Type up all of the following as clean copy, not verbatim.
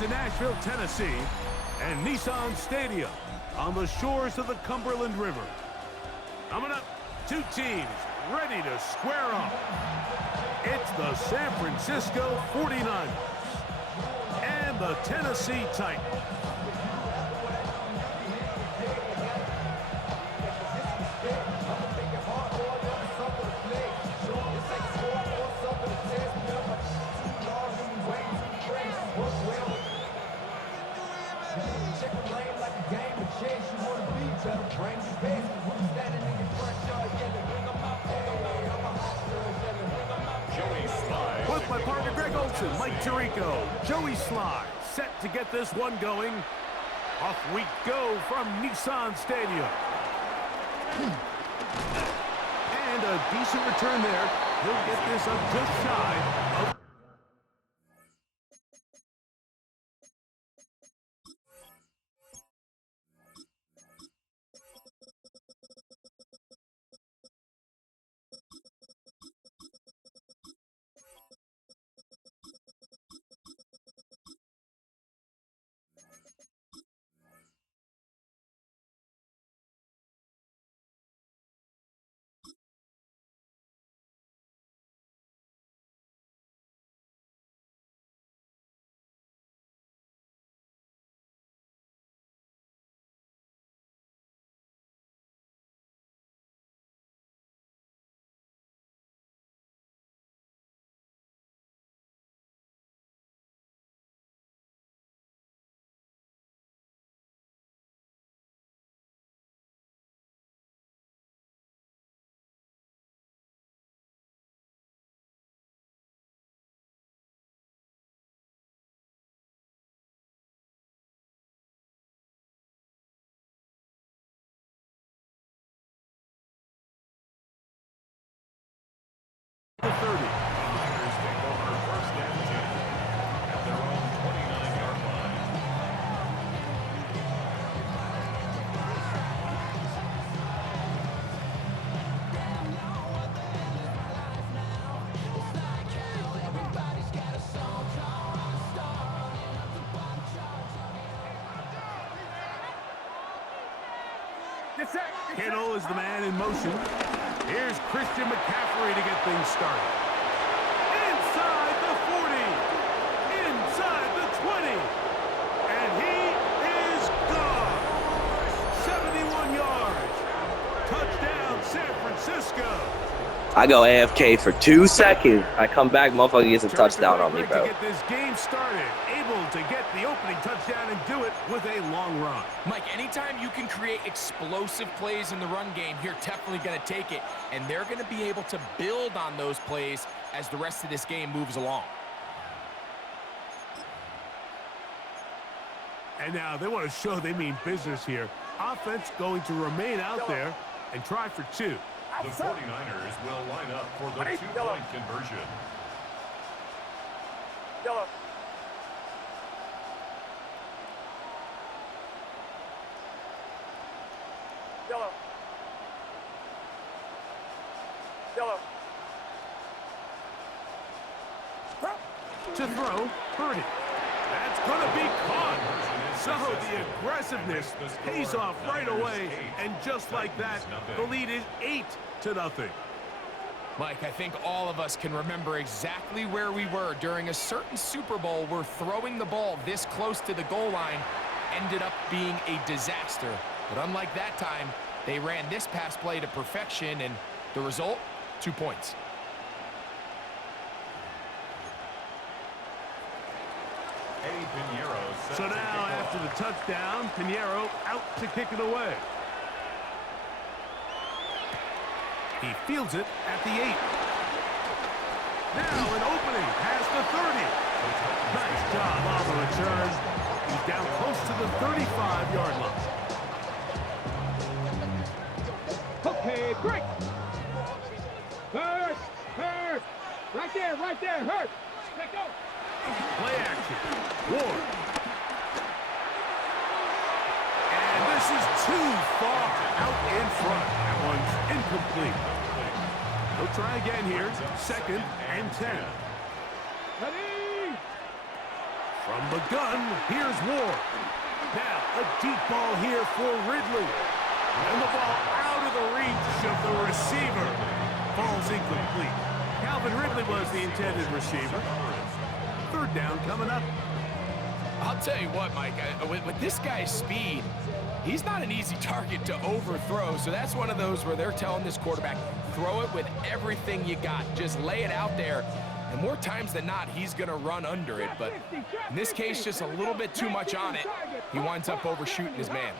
To Nashville, Tennessee, and Nissan Stadium on the shores of the Cumberland River. Coming up, two teams ready to square off. It's the San Francisco 49ers and the Tennessee Titans. With my partner Greg Olson, Mike Tirico, Joey Sly, set to get this one going. Off we go from Nissan Stadium. And a decent return there. He'll get this up just shy of... The 30. The Niners take over first and 10 at their own 29-yard line. Kittle is the man in motion. Here's Christian McCaffrey to get things started. Inside the 40. Inside the 20. And he is gone. 71 yards. Touchdown, San Francisco. I go AFK for 2 seconds. I come back, motherfucker gets a touchdown on me, bro. To get this game started, able to get the opening touchdown and do it with a long run. Mike, anytime you can create explosive plays in the run game, you're definitely going to take it, and they're going to be able to build on those plays as the rest of this game moves along. And now they want to show they mean business here. Offense going to remain out there and try for two. The 49ers will line up for the two-point conversion. Yellow. Yellow. Yellow. To throw, Purdy. That's going to be caught. So the aggressiveness pays off right away, and just like that, the lead is 8-0. Mike, I think all of us can remember exactly where we were during a certain Super Bowl where throwing the ball this close to the goal line ended up being a disaster. But unlike that time, they ran this pass play to perfection, and the result, 2 points. So now, after the touchdown, Pinheiro out to kick it away. He fields it at the 8. Now an opening past the 30. Nice job on the return. He's down close to the 35-yard line. Okay, break. Hurt. Right there, hurt. Let go. Play action. Ward. And this is too far out in front. That one's incomplete. He'll try again here. 2nd and 10. Ready. From the gun, here's Ward. Now, a deep ball here for Ridley. And the ball out of the reach of the receiver. Falls incomplete. Calvin Ridley was the intended receiver. Third down coming up. I'll tell you what, Mike, with this guy's speed, he's not an easy target to overthrow. So that's one of those where they're telling this quarterback, throw it with everything you got. Just lay it out there. And more times than not, he's going to run under it. But in this case, just a little bit too much on it. He winds up overshooting his man.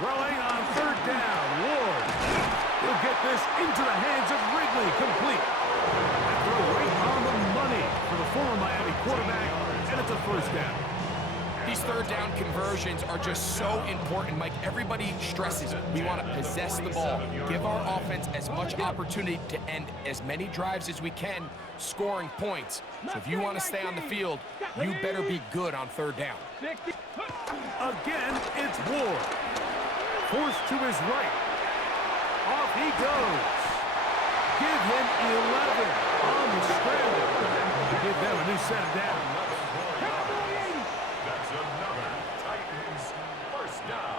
Throwing on third down, Ward. He'll get this into the hands of Ridley, complete. That throw right on the money for the former Miami quarterback, and it's a first down. These third down conversions are just so important, Mike. Everybody stresses we want to possess the ball, give our offense as much opportunity to end as many drives as we can, scoring points. So if you want to stay on the field, you better be good on third down. Again, it's Ward. Forced to his right. Off he goes. Give him 11 on the scramble. Give them a new set of down. That's another Titans first down.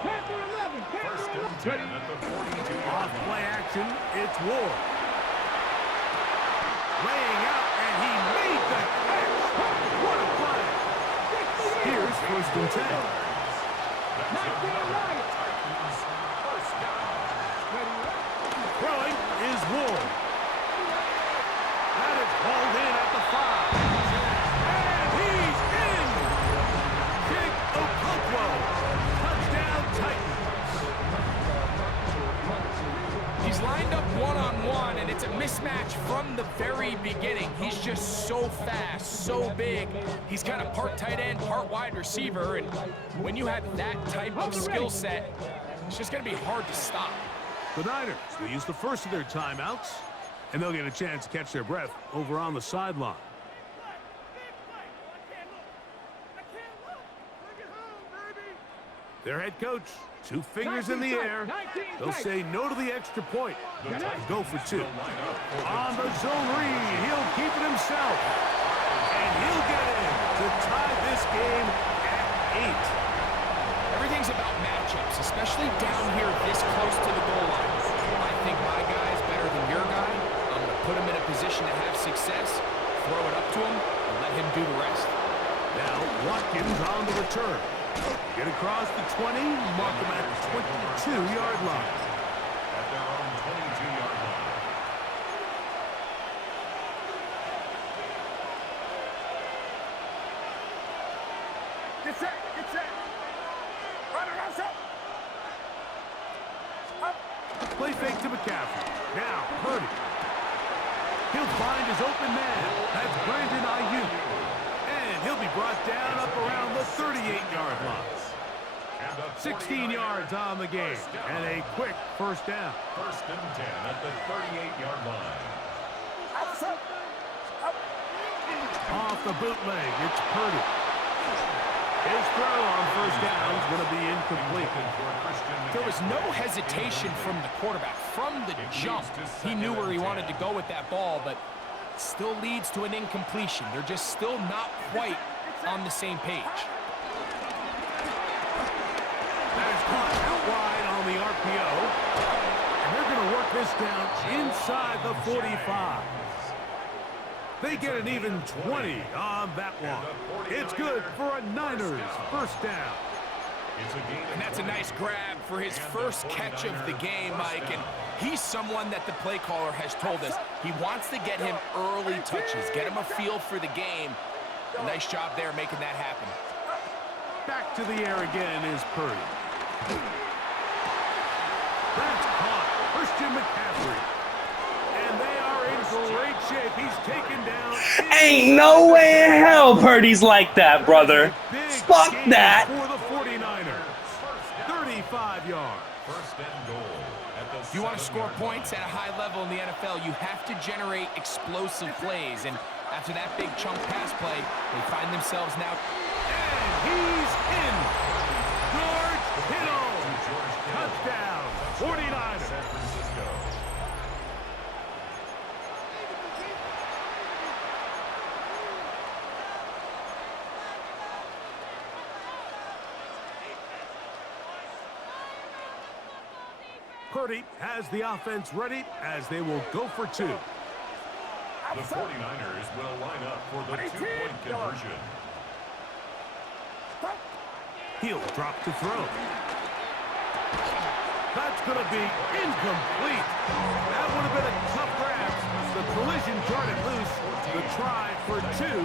First and 10 at the 42. Off play action, it's Ward. Laying out, and he made the catch. What a play. Here's first and 10. Throwing is Ward. That is hauled in at the 5. And he's in! Jig Okonkwo. Touchdown Titans. He's lined up one-on-one, and it's a mismatch from the very beginning. He's just so fast, so big. He's kind of part tight end, part wide receiver, and when you have that type of skill set, it's just going to be hard to stop. The Niners, they use the first of their timeouts, and they'll get a chance to catch their breath over on the sideline. Their head coach, 2 fingers in the air. They'll say no to the extra point. Go for 2. On the zone read, he'll keep it himself. And he'll get in to tie this game at 8. Everything's about matchups, especially down here this close to the goal line. I think my guy is better than your guy. I'm going to put him in a position to have success, throw it up to him, and let him do the rest. Now Watkins on the return. Get across the 20, mark him at the 22-yard line. At their own 22-yard line. Get set, get set. Run it up. Play fake to McCaffrey. Now Purdy. He'll find his open man. That's Brandon Ayuk. And he'll be brought down up around the 38-yard line. 16 yards on the game. And a quick first down. First and 10 at the 38-yard line. Off the bootleg, it's Purdy. His throw on first down is going to be incomplete. There was no hesitation from the quarterback. From the jump, he knew where he wanted to go with that ball, but it still leads to an incompletion. They're just still not quite on the same page. That is caught out wide on the RPO. And they're going to work this down inside the 45. They get an even 20 on that one. It's good for a Niners first down. And that's a nice grab for his first catch of the game, Mike. And he's someone that the play caller has told us he wants to get him early touches, get him a feel for the game. Nice job there making that happen. Back to the air again is Purdy. That's caught. Christian McCaffrey. And they are in great shape. He's taken down. Ain't no way in hell Purdy's like that, brother. Fuck that. For the 49ers. 35 yards. First and goal. If you want to score points at a high level in the NFL, you have to generate explosive plays. And after that big chunk pass play, they find themselves now. And he's in. George Kittle. Touchdown. 49ers. San Francisco. Purdy has the offense ready as they will go for two. The 49ers will line up for the two-point conversion. He'll drop to throw. That's going to be incomplete. That would have been a tough grab. The collision jarred it loose. The try for two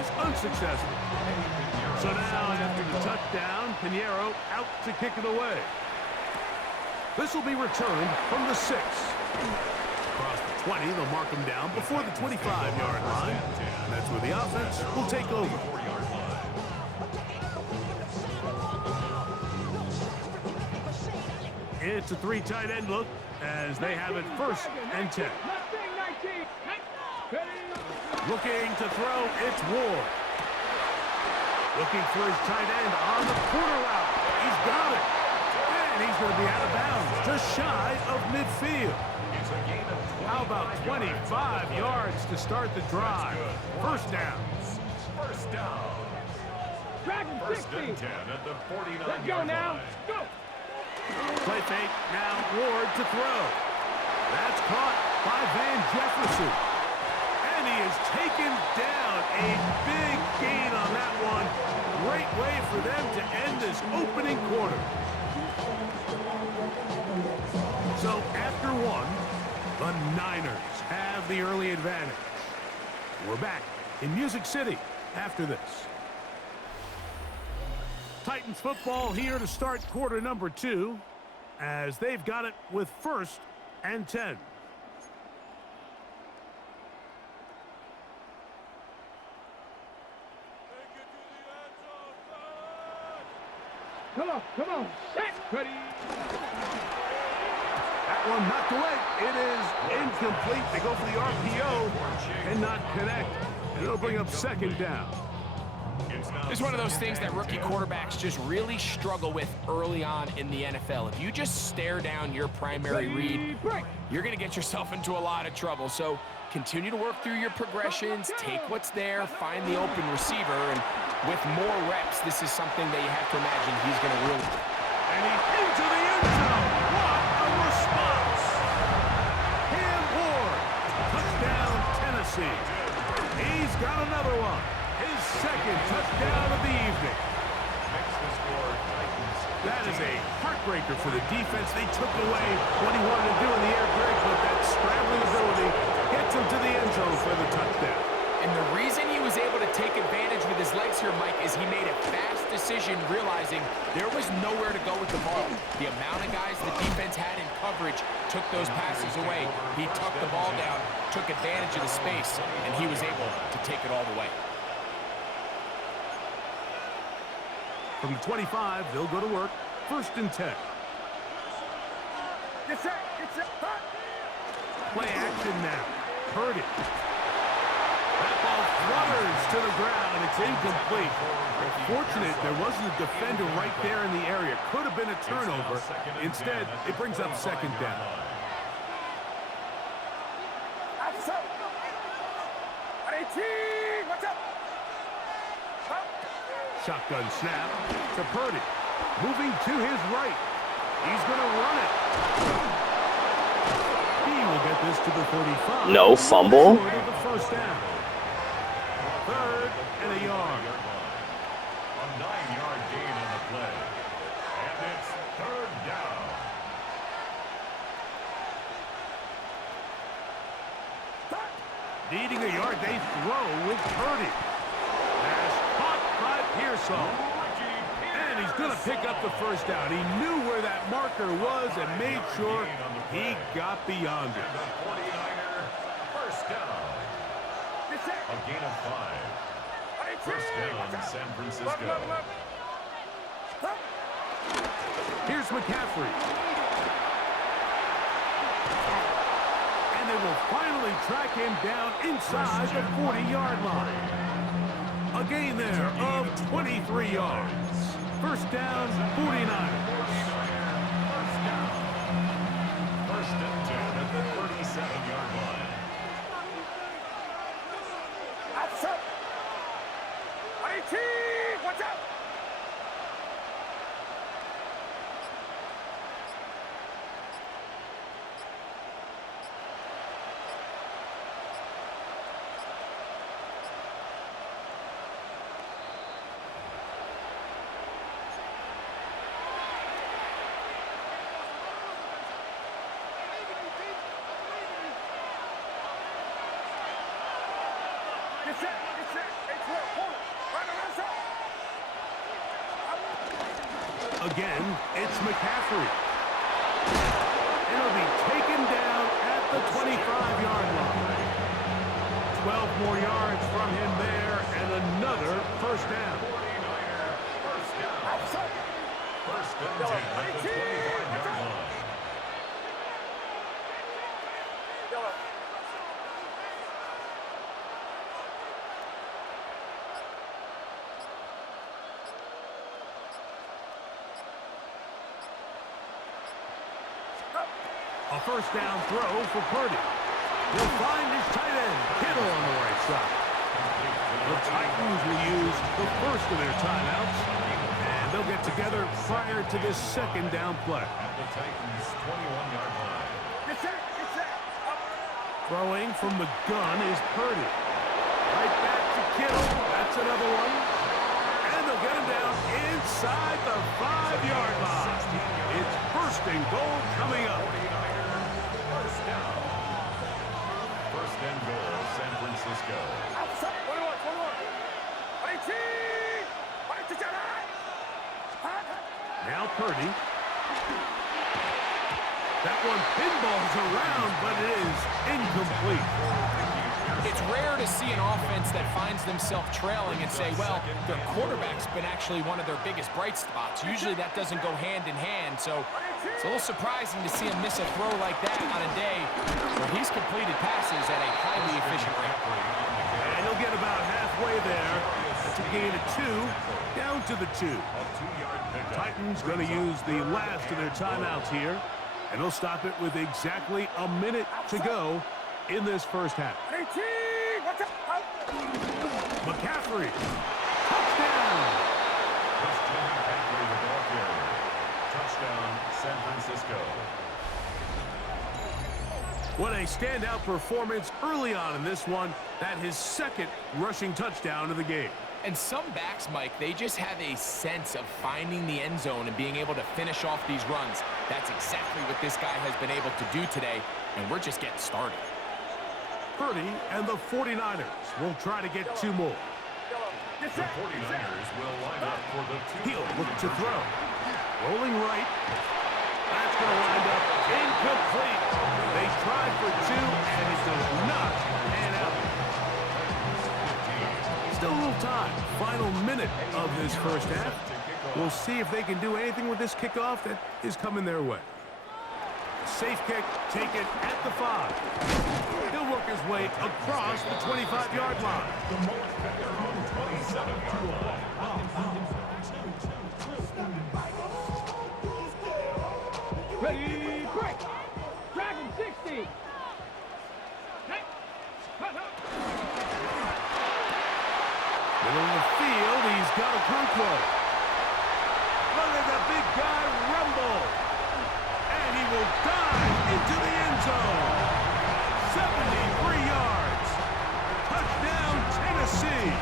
is unsuccessful. So now, after the touchdown, Pinheiro out to kick it away. This will be returned from the 6. Across the 20, they'll mark him down before the 25-yard line. And that's where the offense will take over. It's a 3 tight end look as they have it 1st and 10. Looking to throw, it's Ward. Looking for his tight end on the corner route. He's got it. And he's going to be out of bounds, just shy of midfield. How about 25 yards to start the drive? First down. First down. First and 10 at the 49-yard line. Let's go now. Go. Play fake, now Ward to throw. That's caught by Van Jefferson. And he is taken down. A big gain on that one. Great way for them to end this opening quarter. So after one, the Niners have the early advantage. We're back in Music City after this. Titans football here to start quarter number 2 as they've got it with 1st and 10. Come on. Set. Ready. That one knocked away. It is incomplete. They go for the RPO and not connect. And it'll bring up 2nd down. It's one of those things that rookie quarterbacks just really struggle with early on in the NFL. If you just stare down your primary read, you're going to get yourself into a lot of trouble. So continue to work through your progressions, take what's there, find the open receiver, and with more reps, this is something that you have to imagine he's going to really... And he's into the end zone. What a response. Cam Ward. Touchdown, Tennessee. He's got another one. His 2nd touchdown of the evening. That is a heartbreaker for the defense. They took away what he wanted to do in the air, Greg, but that scrambling ability gets him to the end zone for the touchdown. And the reason he was able to take advantage with his legs here, Mike, is he made a fast decision realizing there was nowhere to go with the ball. The amount of guys the defense had in coverage took those passes away. He tucked the ball down, took advantage of the space, and he was able to take it all the way. From the 25, they'll go to work. 1st and 10. Get set. Play action now. Purdy. That ball flutters to the ground. It's incomplete. Fortunate there wasn't a defender right there in the area. Could have been a turnover. Instead, it brings up 2nd down. What's up? Shotgun snap to Purdy. Moving to his right. He's going to run it. He will get this to the 35. No fumble. Short of the 1st down. 3rd and a yard. A 9-yard gain on the play. And it's 3rd down. Needing a yard, they throw with Purdy. Pass caught by Pearsall. And he's going to pick up the 1st down. He knew where that marker was and made sure he got beyond it. The 49er, 1st down. A gain of 5. 1st down, San Francisco. Here's McCaffrey. And they will finally track him down inside the 40-yard line. A gain there of 23 yards. 1st down, 49ers. 1st and 10 at the 37-yard line. Watch out! set, get set. It's your corner. Run around shot. Again, it's McCaffrey. It'll be taken down at the 25-yard line. 12 more yards from him there, and another first down. First and 10 at the 25-yard line. A first down throw for Purdy. He'll find his tight end, Kittle, on the right side. The Titans will use the first of their timeouts, and they'll get together prior to this second down play. At the Titans' 21-yard line. Get set, get set. Throwing from the gun is Purdy. Right back to Kittle. That's another one. And they'll get him down inside the 5-yard line. It's first and goal coming up. First down. First and goal, San Francisco. Outside. 21, 18. Now Purdy. That one pinballs around, but it is incomplete. It's rare to see an offense that finds themselves trailing and say, well, their quarterback's been actually one of their biggest bright spots. Usually that doesn't go hand in hand, so it's a little surprising to see him miss a throw like that on a day where he's completed passes at a highly efficient rate. And he'll get about halfway there. That's a gain of 2, down to the 2. Titans going to use the last of their timeouts here, and they'll stop it with exactly a minute to go in this first half. 18. Watch out. McCaffrey. Touchdown. Christian McCaffrey, the ball carrier. Touchdown, San Francisco. What a standout performance early on in this one. That his second rushing touchdown of the game. And some backs, Mike, they just have a sense of finding the end zone and being able to finish off these runs. That's exactly what this guy has been able to do today, and we're just getting started. Purdy and the 49ers will try to get 2 more. The 49ers will line up for the 2. He'll look to throw. Rolling right. That's going to wind up incomplete. They tried for 2, and it does not pan out. Still a little time. Final minute of this first half. We'll see if they can do anything with this kickoff that is coming their way. Safe kick taken at the 5. He'll work his way across the 25-yard line. Ready, break. Dragon 60. Middle of the field, he's got a Kunko. Look at the big guy rumble. And he will dive into the end zone. 73 yards. Touchdown, Tennessee.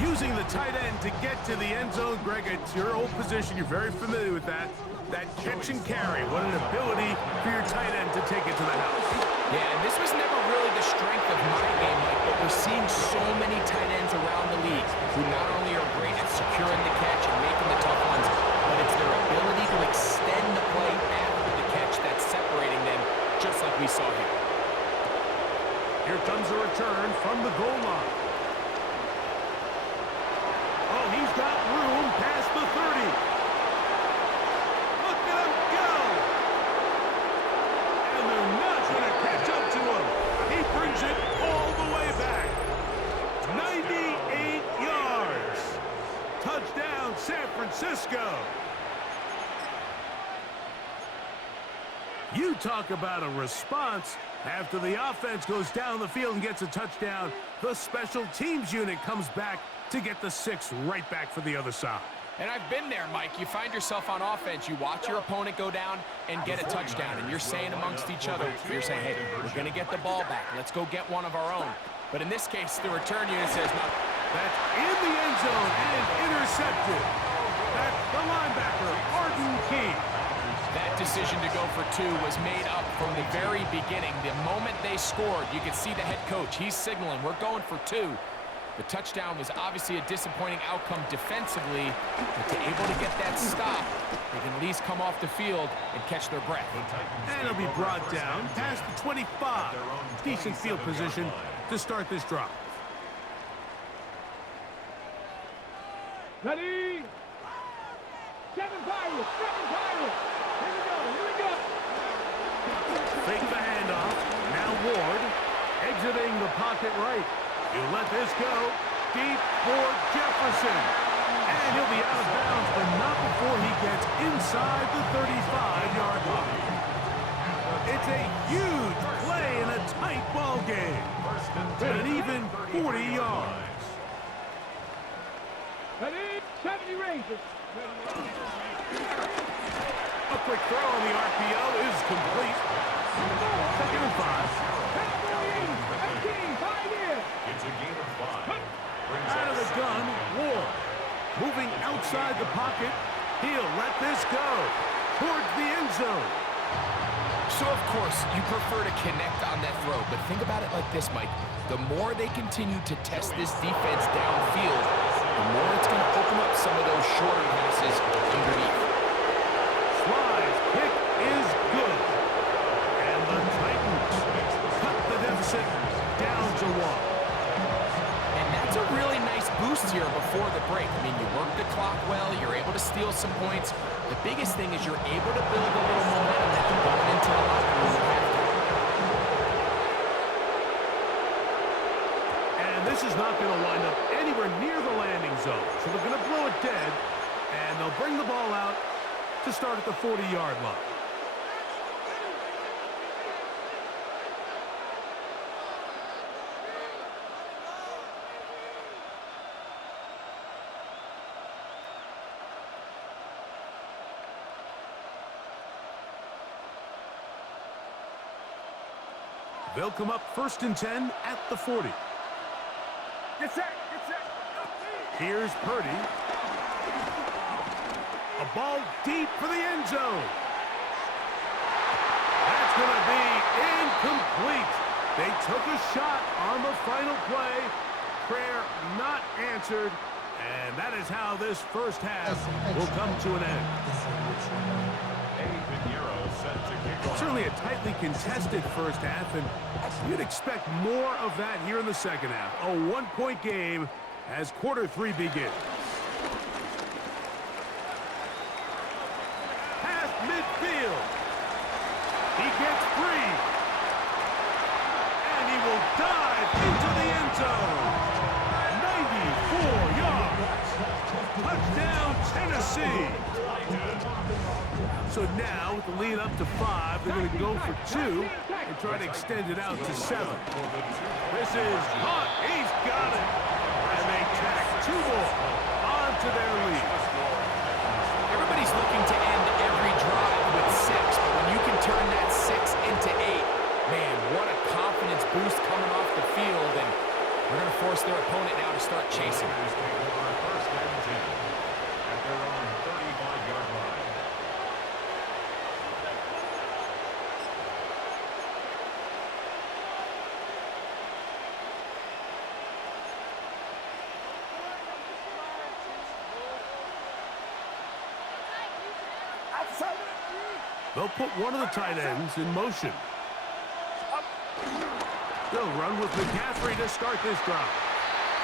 Using the tight end to get to the end zone, Greg, it's your old position. You're very familiar with that. That catch and carry. What an ability for your tight end to take it to the house. Yeah, and this was never really the strength of my game, Mike, but we're seeing so many tight ends around the league who not only are great at securing the catch and making the tough ones, but it's their ability to extend the play after the catch that's separating them, just like we saw here. Here comes a return from the goal line. Oh, he's got room past the 30. Look at him go! And they're not going to catch up to him. He brings it all the way back. 98 yards. Touchdown, San Francisco. You talk about a response. After the offense goes down the field and gets a touchdown, the special teams unit comes back to get the 6 right back for the other side. And I've been there, Mike. You find yourself on offense, you watch your opponent go down and get a touchdown, and you're saying amongst each other, you're saying, hey, we're going to get the ball back. Let's go get one of our own. But in this case, the return unit says, no. That's in the end zone and intercepted. That's the linebacker, Arden Key. That decision to go for 2 was made up from the very beginning. The moment they scored, you could see the head coach. He's signaling, we're going for 2. The touchdown was obviously a disappointing outcome defensively, but to able to get that stop, they can at least come off the field and catch their breath. And it'll be brought down past the 25. Decent field position to start this drive. Ready? 7 Pirates! 7 Pirates! Here we go! Here we go! Fake the handoff. Now Ward exiting the pocket right. You let this go. Deep for Jefferson. And he'll be out of bounds, but not before he gets inside the 35-yard line. It's a huge play in a tight ball game. An even 40 yards. Ready? 70 Rangers! A quick throw on the RPO is complete. 2nd and 5. It's a gain of 5. Out of the gun, Ward. Moving outside the pocket. He'll let this go towards the end zone. So, of course, you prefer to connect on that throw, but think about it like this, Mike. The more they continue to test this defense downfield, the more it's going to open up some of those shorter passes underneath. Sly's kick is good. And the Titans cut the deficit down to 1. And that's a really nice boost here before the break. I mean, you work the clock well, you're able to steal some points. The biggest thing is you're able to build a little momentum that can go into the locker room. And this is not going to wind up anywhere near the landing zone. So they're going to blow it dead, and they'll bring the ball out to start at the 40-yard line. They'll come up 1st and 10 at the 40. Get set! Get set! Here's Purdy. A ball deep for the end zone. That's going to be incomplete. They took a shot on the final play. Prayer not answered. And that is how this first half will come to an end. Certainly a tightly contested first half, and you'd expect more of that here in the second half. A one-point game as quarter 3 begins. Past midfield. He gets free. And he will dive into the end zone. 94 yards. Touchdown, Tennessee. So now, with the lead up to 5, they're going to go for 2 and try to extend it out to 7. This is caught. He's got it. And they tack 2 more onto their lead. Everybody's looking to end every drive with 6, but when you can turn that 6 into 8, man, what a confidence boost coming off the field, and they're going to force their opponent now to start chasing. First and 10 at their own 35-yard line. They'll put one of the tight ends in motion. They'll run with McCaffrey to start this drive.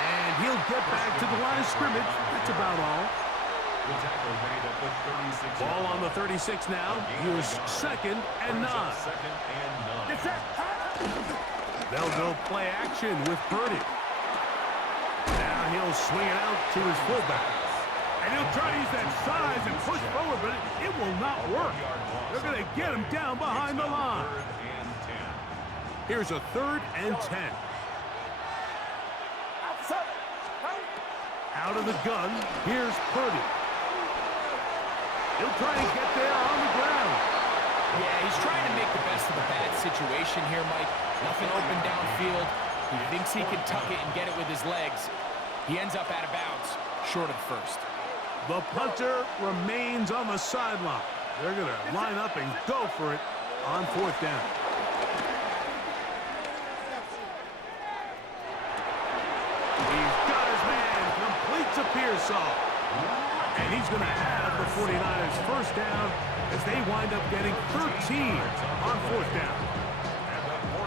And he'll get back to the line of scrimmage. That's about all. Ball on the 36 now. Here's 2nd and 9. They'll go play action with Purdy. Now he'll swing it out to his fullback. And he'll try to use that size and push forward, but it will not work. They're going to get him down behind the line. Here's a 3rd and 10. Out of the gun, here's Purdy. He'll try to get there on the ground. Yeah, he's trying to make the best of a bad situation here, Mike. Nothing open downfield. He thinks he can tuck it and get it with his legs. He ends up out of bounds, short of 1st. The punter remains on the sideline. They're going to line up and go for it on fourth down. He's got his man, completes a Pearsall. And he's going to have the 49ers first down as they wind up getting 13 on fourth down.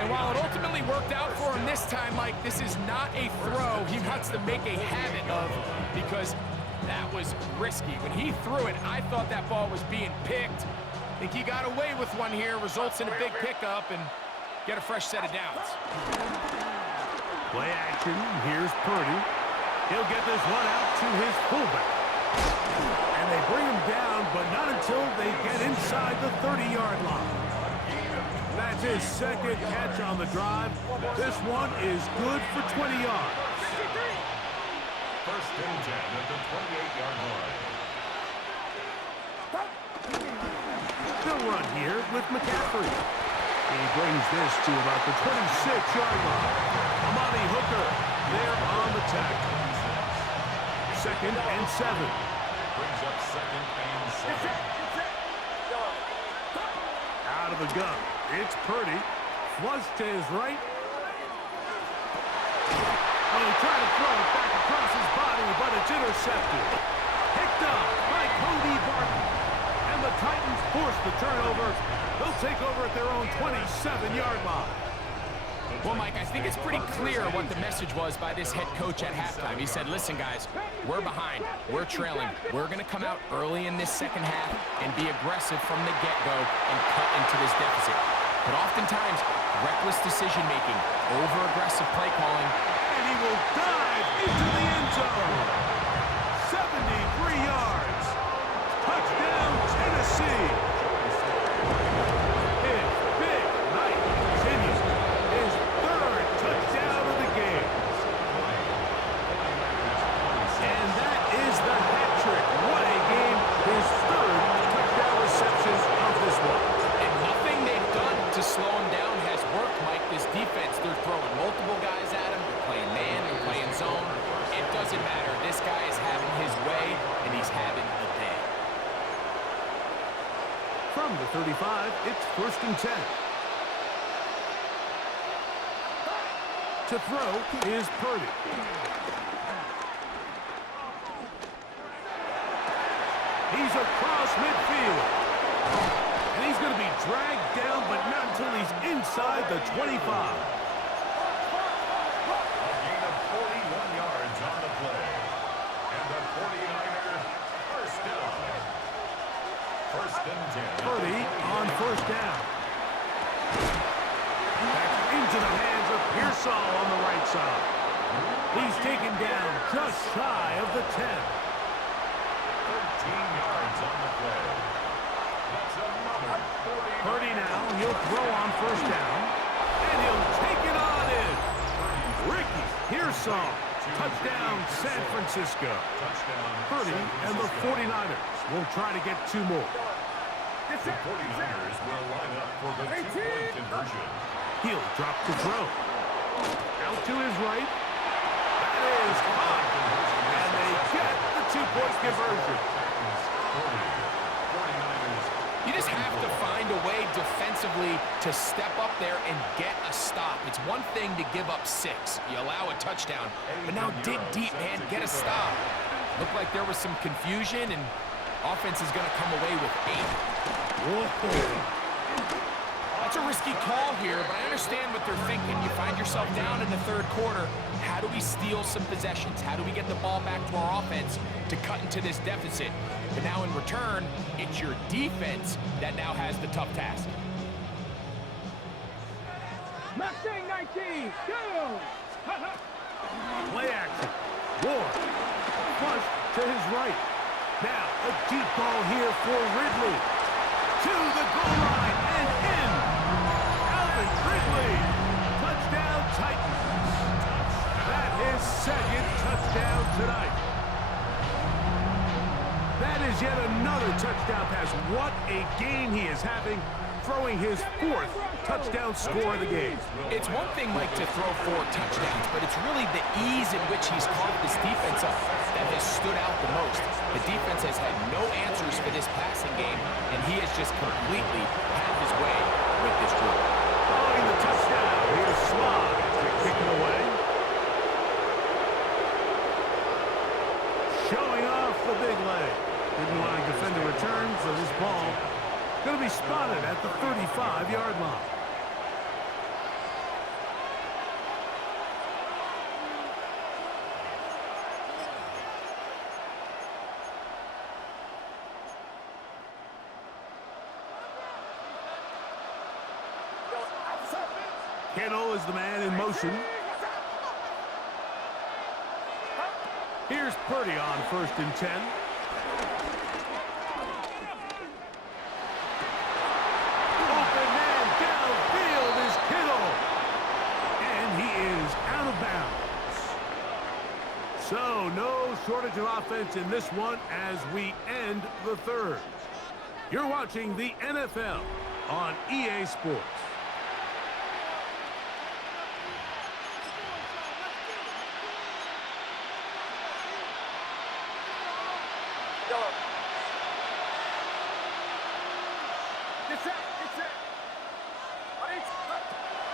And while it ultimately worked out for him this time, Mike, this is not a throw he wants to make a habit of, because that was risky. When he threw it, I thought that ball was being picked. I think he got away with one here, results in a big pickup, and get a fresh set of downs. Play action, here's Purdy. He'll get this one out to his fullback. And they bring him down, but not until they get inside the 30-yard line. That's his second catch on the drive. This one is good for 20 yards. First and 10 at the 28-yard line. They'll run here with McCaffrey. He brings this to about the 26-yard line. Amani Hooker there on the tackle. Second and 7. Brings up second and 7. Out of the gun. It's Purdy. Flush to his right. Oh, he tried to throw it back across his body, but it's intercepted. Picked up by Cody Barton. And the Titans force the turnover. They'll take over at their own 27-yard line. Well, Mike, I think it's pretty clear what the message was by this head coach at halftime. He said, listen, guys, we're behind. We're trailing. We're going to come out early in this second half and be aggressive from the get-go and cut into this deficit. But oftentimes, reckless decision-making, over-aggressive play calling. And he will dive into the end zone. 73 yards. Touchdown, Tennessee. His big night continues. His third touchdown of the game. And that is the hat trick. What a game. His third touchdown reception of this one. And nothing they've done to slow him down has worked, Mike. This defense, they're throwing multiple guys at him. They're playing man, they're playing zone. It doesn't matter. This guy is having his way, and he's having a day. From the 35, it's first and 10. To throw is Purdy. He's across midfield. And he's going to be dragged down, but not until he's inside the 25. A gain of 41 yards on the play. And the 49er first down. First and 10. Purdy on first down. Back into the hands of Pearsall on the right side. He's taken down just shy of the 10. 13 yards on the play. That's another 40. Purdy now, he'll throw on first down. And he'll take it on in. Ricky Pearsall. Touchdown, San Francisco. Touchdown. Purdy and the 49ers will try to get two more. The 49ers will line up for the two-point conversion. He'll drop to throw. Out to his right. That is caught. And they get the two-point conversion. 49ers. You just have to find a way defensively to step up there and get a stop. It's one thing to give up 6. You allow a touchdown. But now dig deep, man. Get a stop. Looked like there was some confusion, and offense is going to come away with 8. Whoa. That's a risky call here, but I understand what they're thinking. You find yourself down in the third quarter. How do we steal some possessions? How do we get the ball back to our offense to cut into this deficit? But now in return, it's your defense that now has the tough task. Mustang 19, go! Play action. Ward. Flush to his right. Now a deep ball here for Ridley. To the goal line and in. Alvin Ridley. Touchdown Titans. That is second touchdown tonight. That is yet another touchdown pass. What a game he is having. throwing his 4th touchdown score of the game. It's one thing, Mike, to throw 4 touchdowns, but it's really the ease in which he's carved this defense up that has stood out the most. The defense has had no answers for this passing game, and he has just completely had his way with this group. Following the touchdown, here's Slob to kick it away. Showing off the big leg. Didn't want to defend the return, so this ball going to be spotted at the 35-yard line. Kittle is the man in motion. Here's Purdy on 1st and 10. Open man downfield is Kittle. And he is out of bounds. So no shortage of offense in this one as we end the 3rd. You're watching the NFL on EA Sports.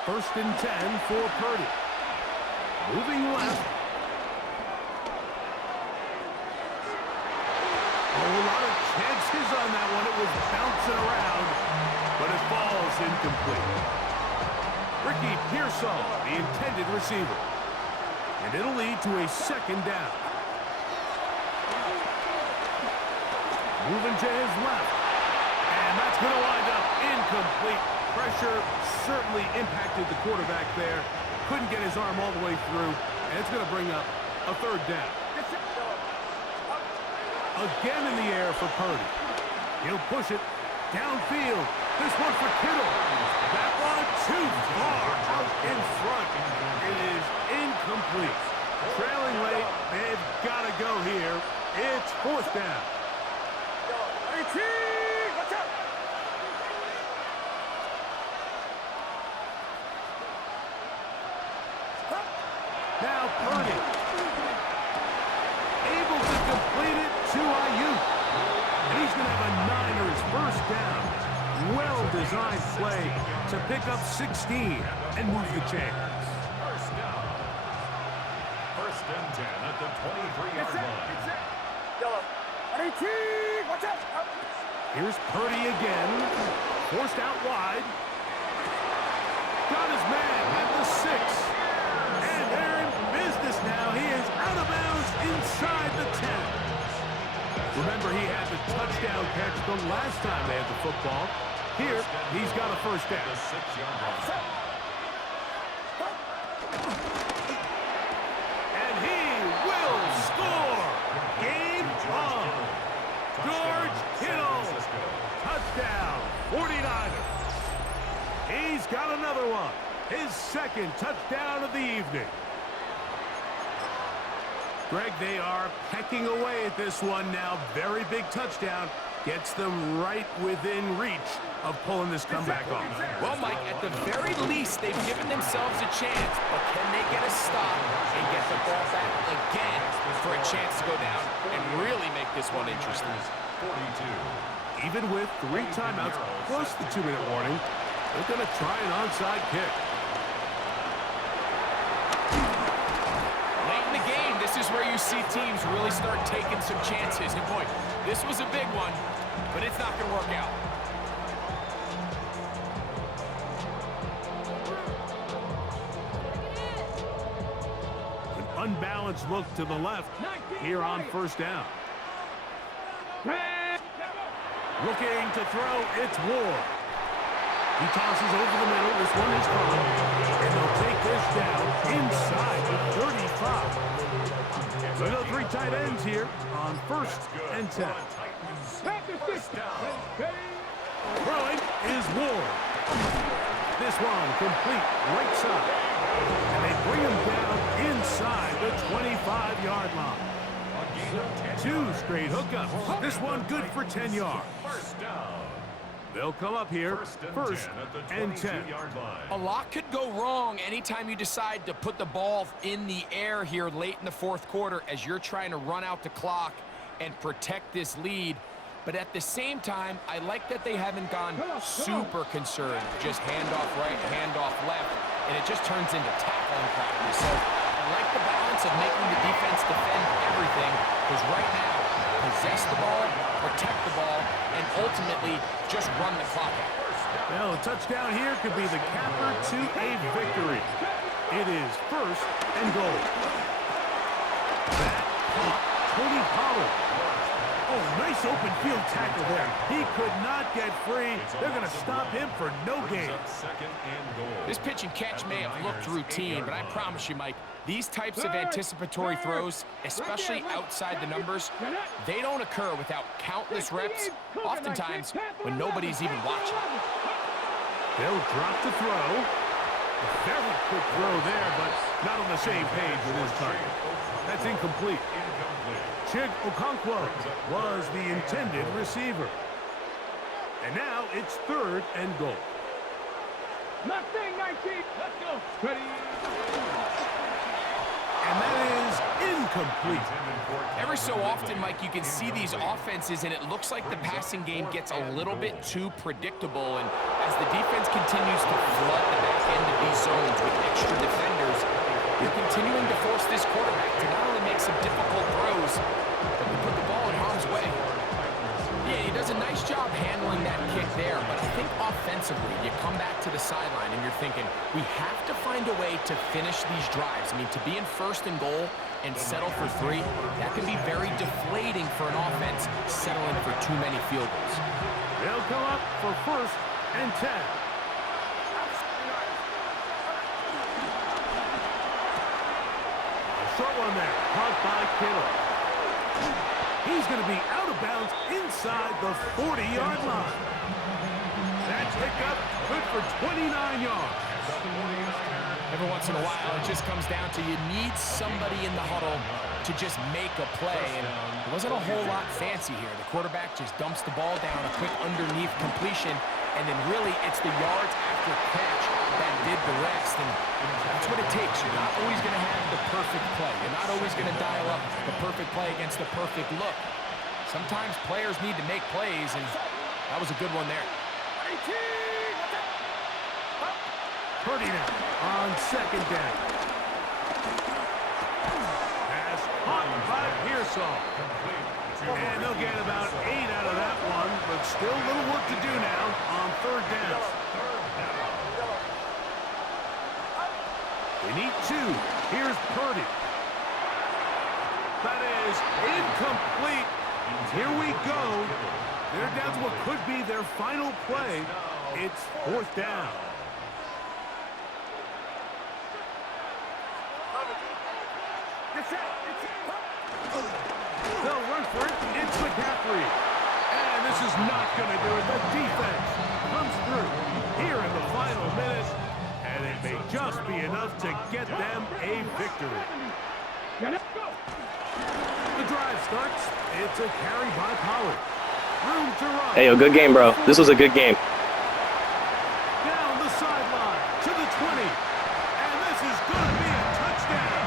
First and 10 for Purdy. Moving left. A lot of chances on that one. It was bouncing around, but it falls incomplete. Ricky Pearsall, the intended receiver. And it'll lead to a 2nd down. Moving to his left. And that's going to wind up incomplete. Pressure certainly impacted the quarterback there. Couldn't get his arm all the way through. And it's going to bring up a 3rd down. Again in the air for Purdy. He'll push it downfield. This one for Kittle. That one too far out in front. It is incomplete. Trailing late. They've got to go here. It's 4th down. Watch out! Now Purdy. Able to complete it to Ayuk. And he's going to have a Niners 1st down. Well-designed play to pick up 16 and move the chains. 1st down. 1st and 10 at the 23-yard line. Watch out! Here's Purdy again. Forced out wide. Got his man at the 6. And they're in business now. He is out of bounds inside the 10. Remember, he had the touchdown catch the last time they had the football. Here, he's got a 1st down. The 6-yard line. And he will score. Game on. George Kittle. Touchdown, 49ers. He's got another one. His 2nd touchdown of the evening. Greg, they are pecking away at this one now. Very big touchdown. Gets them right within reach of pulling this comeback off. Well, Mike, at the very least, they've given themselves a chance. But can they get a stop and get the ball back again for a chance to go down and really make this one interesting? 42. Even with 3 timeouts plus the 2-minute warning, they're going to try an onside kick. Late in the game, this is where you see teams really start taking some chances. And boy, this was a big one, but it's not going to work out. An unbalanced look to the left here on 1st down. Looking to throw, it's Ward. He tosses over the middle. This one is gone. And they'll take this down inside the 35. So no 3 tight ends here on 1st and 10. Throwing is Ward. This one complete right side. And they bring him down inside the 25-yard line. 2 straight hookups. This one good for 10 yards. 1st down. They'll come up here, first and 10. A lot could go wrong anytime you decide to put the ball in the air here late in the fourth quarter as you're trying to run out the clock and protect this lead. But at the same time, I like that they haven't gone super conservative. Just handoff right, handoff left, and it just turns into tackling practice. So I like the balance of making the defense defend everything, because right now, possess the ball, protect the ball, and ultimately just run the clock out. Well, a touchdown here could be the capper to a victory. It is first and goal. That caught Tony Pollard. Oh, nice open field tackle there. He could not get free. They're going to stop him for no gain. This pitch and catch may have looked routine, but I promise you, Mike, these types of anticipatory throws, especially outside the numbers, they don't occur without countless reps, oftentimes when nobody's even watching. They'll drop the throw. A very quick throw there, but not on the same page with his target. That's incomplete. Chig Okonkwo was the intended receiver. And now it's third and goal. Mustang 19, let's go. Ready. And that is incomplete. Every so often, Mike, you can see these offenses, and it looks like the passing game gets a little bit too predictable. And as the defense continues to flood the back end of these zones with extra defenders, they're continuing to force this quarterback to not only make some difficult throws, but to put the ball in harm's way. Yeah, he does a nice job handling that kick there, but I think offensively, you come back to the sideline and you're thinking, we have to find a way to finish these drives. I mean, to be in first and goal and settle for 3, that can be very deflating for an offense settling for too many field goals. They'll come up for first and 10. Short one there, caught by Kittle. He's going to be out of bounds inside the 40-yard line. That pickup good for 29 yards. Every once in a while, it just comes down to you need somebody in the huddle to just make a play, and it wasn't a whole lot fancy here. The quarterback just dumps the ball down, a quick underneath completion, and then really it's the yards after catch that did the rest, and that's what it takes. You're not always going to have the perfect play. You're not always going to dial up the perfect play against the perfect look. Sometimes players need to make plays, and that was a good one there. Purdy now on second down. Pass caught by Pearsall. And they'll get about 8 out of that one, but still a little work to do now on third down. They need 2. Here's Purdy. That is incomplete. Here we go. They're down to what could be their final play. It's fourth down. They'll run for it. It's McCaffrey. And this is not going to do it. The defense comes through here in the final minute. And it may just be enough to get them a victory. The drive starts. It's a carry by Pollard. Room to run. Hey, yo, good game, bro. This was a good game. Down the sideline to the 20. And this is going to be a touchdown.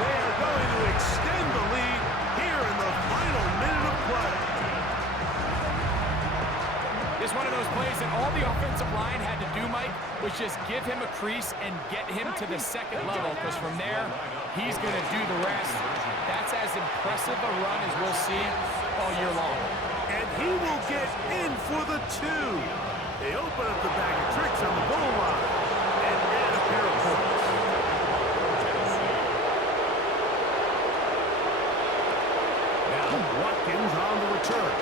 They are going to extend the lead here in the final minute of play. It's one of those plays that all the offensive line had to do, Mike, was just give him a crease and get him to the second level, because from there, he's going to do the rest. That's as impressive a run as we'll see all year long. And he will get in for the 2. They open up the bag of tricks on the goal line and add a pair of points. Now Watkins on the return.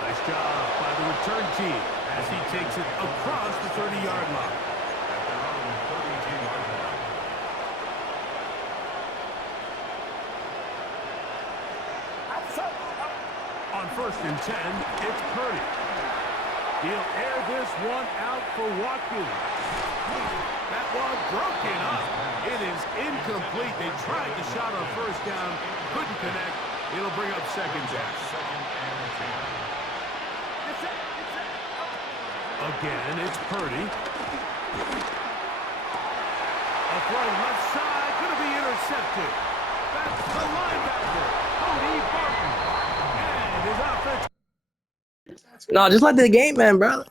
Nice job by the return team as he takes it across the 30-yard line. On first and 10, it's Purdy. He'll air this one out for Watkins. That one broken up. It is incomplete. They tried the shot on first down, couldn't connect. It'll bring up second down. Again, it's Purdy. A throw left side, going to be intercepted. That's the linebacker, Cody Barton. And his offense. No, just let the game end, bro.